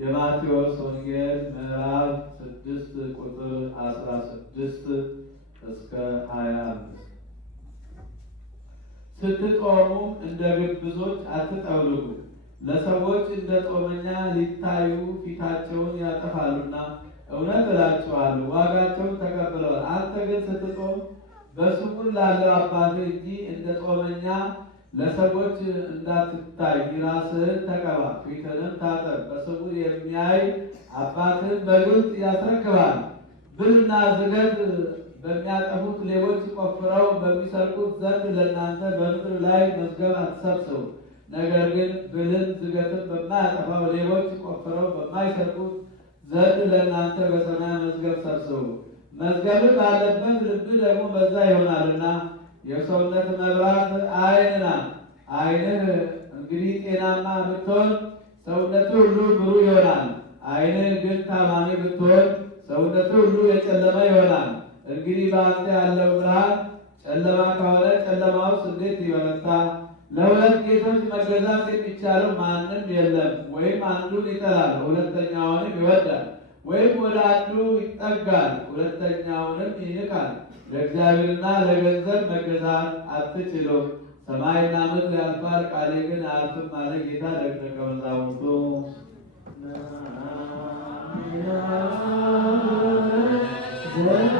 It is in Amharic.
የማቴዎስ ወንጌል ምዕራፍ 6 ቁጥር 16 እስከ 25። ስትጦሙ እንደ ግብዞች አትጠውልጉ፣ ለሰዎች እንደ ጦመኛ ሊታዩ ፊታቸውን ያጠፋሉና፣ እውነት እላችኋለሁ ዋጋቸውን ተቀብለዋል። አንተ ግን ስትጦም በስውር ላለው አባትህ እንጂ እንደ ጦመኛ ለሰዎች እንዳትታይ ራስህን ተቀባ፣ ፊትህንም ታጠብ። በስውር የሚያይ አባትህን በግልጥ ያስረክባል። ብልና ዝገት በሚያጠፉት ሌቦች ቆፍረው በሚሰርቁት ዘንድ ለእናንተ በምድር ላይ መዝገብ አትሰብስቡ። ነገር ግን ብልን ዝገትን በማያጠፋው ሌቦች ቆፍረው በማይሰርቁት ዘንድ ለእናንተ በሰማይ መዝገብ ሰብስቡ። መዝገብህ ባለበት ልብህ ደግሞ በዛ ይሆናልና። የሰውነት መብራት ዓይን ናት። ዓይንህ እንግዲህ ጤናማ ብትሆን ሰውነትህ ሁሉ ብሩህ ይሆናል። ዓይንህ ግን ታማሚ ብትሆን ሰውነትህ ሁሉ የጨለመ ይሆናል። እንግዲህ በአንተ ያለው ብርሃን ጨለማ ከሆነ ጨለማውስ እንዴት ይበረታ? ለሁለት ጌቶች መገዛት የሚቻለው ማንም የለም። ወይም አንዱን ይጠላል ሁለተኛውንም ይወዳል፣ ወይም ወደ አንዱ ይጠጋል ሁለተኛውንም ይንቃል። ለእግዚአብሔርና ለገንዘብ መገዛት አትችሉም። ሰማይና ምድር ያልፋል፣ ቃሌ ግን አያልፍም አለ ጌታ ለደቀ መዛሙርቱ። ዘ